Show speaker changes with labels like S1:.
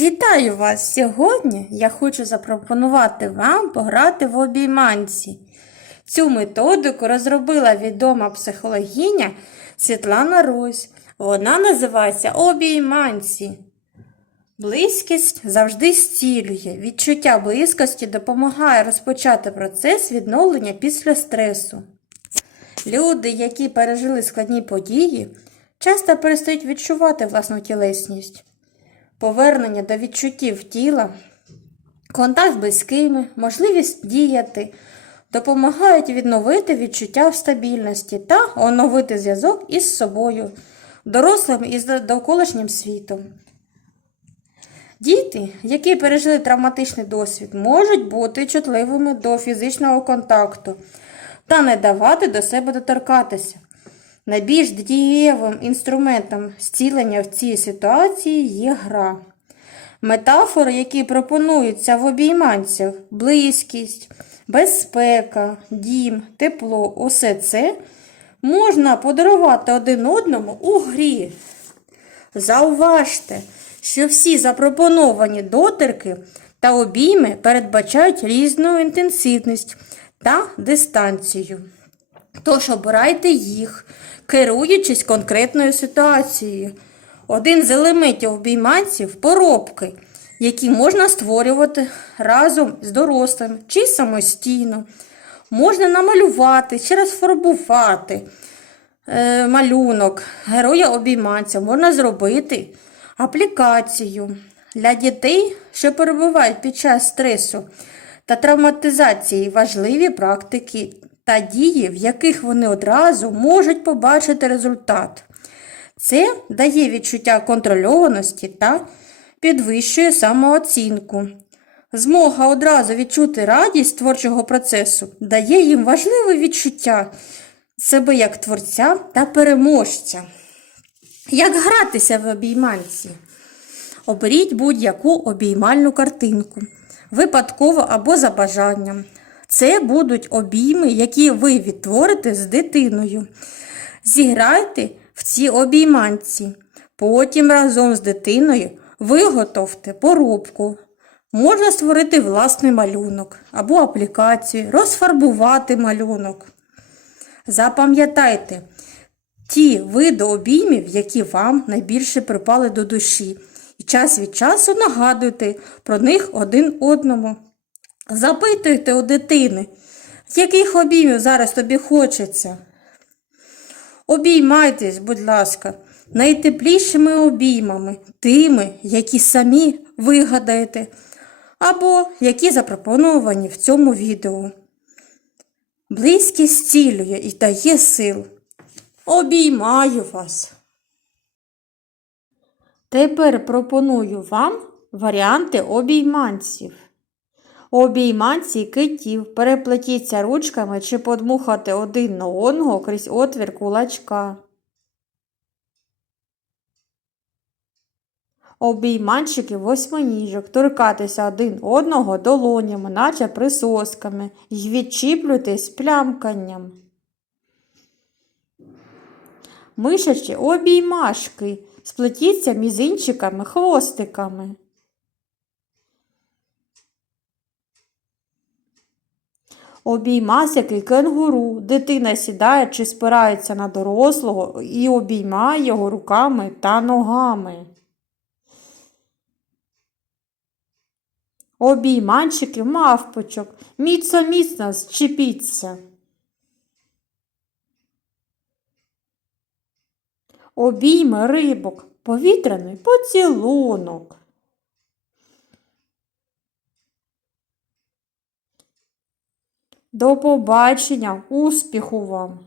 S1: Вітаю вас! Сьогодні я хочу запропонувати вам пограти в обійманці. Цю методику розробила відома психологиня Світлана Рось. Вона називається обійманці. Близькість завжди зцілює. Відчуття близькості допомагає розпочати процес відновлення після стресу. Люди, які пережили складні події, часто перестають відчувати власну тілесність. Повернення до відчуттів тіла, контакт з близькими, можливість діяти допомагають відновити відчуття стабільності та оновити зв'язок із собою, дорослим і з довколишнім світом. Діти, які пережили травматичний досвід, можуть бути чутливими до фізичного контакту та не давати до себе доторкатися. Найбільш дієвим інструментом зцілення в цій ситуації є гра. Метафори, які пропонуються в обійманцях, близькість, безпека, дім, тепло усе це можна подарувати один одному у грі. Зауважте, що всі запропоновані доторки та обійми передбачають різну інтенсивність та дистанцію. Тож обирайте їх, керуючись конкретною ситуацією. Один з елементів обійманців поробки, які можна створювати разом з дорослим чи самостійно. Можна намалювати чи розфарбувати е, малюнок героя обійманця. Можна зробити аплікацію для дітей, що перебувають під час стресу та травматизації важливі практики та дії, в яких вони одразу можуть побачити результат. Це дає відчуття контрольованості та підвищує самооцінку. Змога одразу відчути радість творчого процесу дає їм важливе відчуття себе як творця та переможця. Як гратися в обійманці? Оберіть будь-яку обіймальну картинку, випадково або за бажанням. Це будуть обійми, які ви відтворите з дитиною. Зіграйте в ці обійманці. Потім разом з дитиною виготовте поробку. Можна створити власний малюнок або аплікацію, розфарбувати малюнок. Запам'ятайте ті види обіймів, які вам найбільше припали до душі. І час від часу нагадуйте про них один одному. Запитуйте у дитини, яких обіймів зараз тобі хочеться. Обіймайтесь, будь ласка, найтеплішими обіймами, тими, які самі вигадаєте, або які запропоновані в цьому відео. Близькість зцілює і дає сил. Обіймаю вас. Тепер пропоную вам варіанти обійманців. Обійманці китів переплетіться ручками чи подмухати один на одного крізь отвір кулачка. Обійманчики восьминіжок торкатися один одного долонями, наче присосками, й відчіплюйтесь плямканням. Мишачі обіймашки сплетіться мізинчиками, хвостиками. Обіймасики кенгуру. Дитина сідає чи спирається на дорослого і обіймає його руками та ногами. Обійманчики мавпочок. Міцно міцно зчепіться. Обійми рибок. Повітряний поцілунок. До побачення, успіху вам!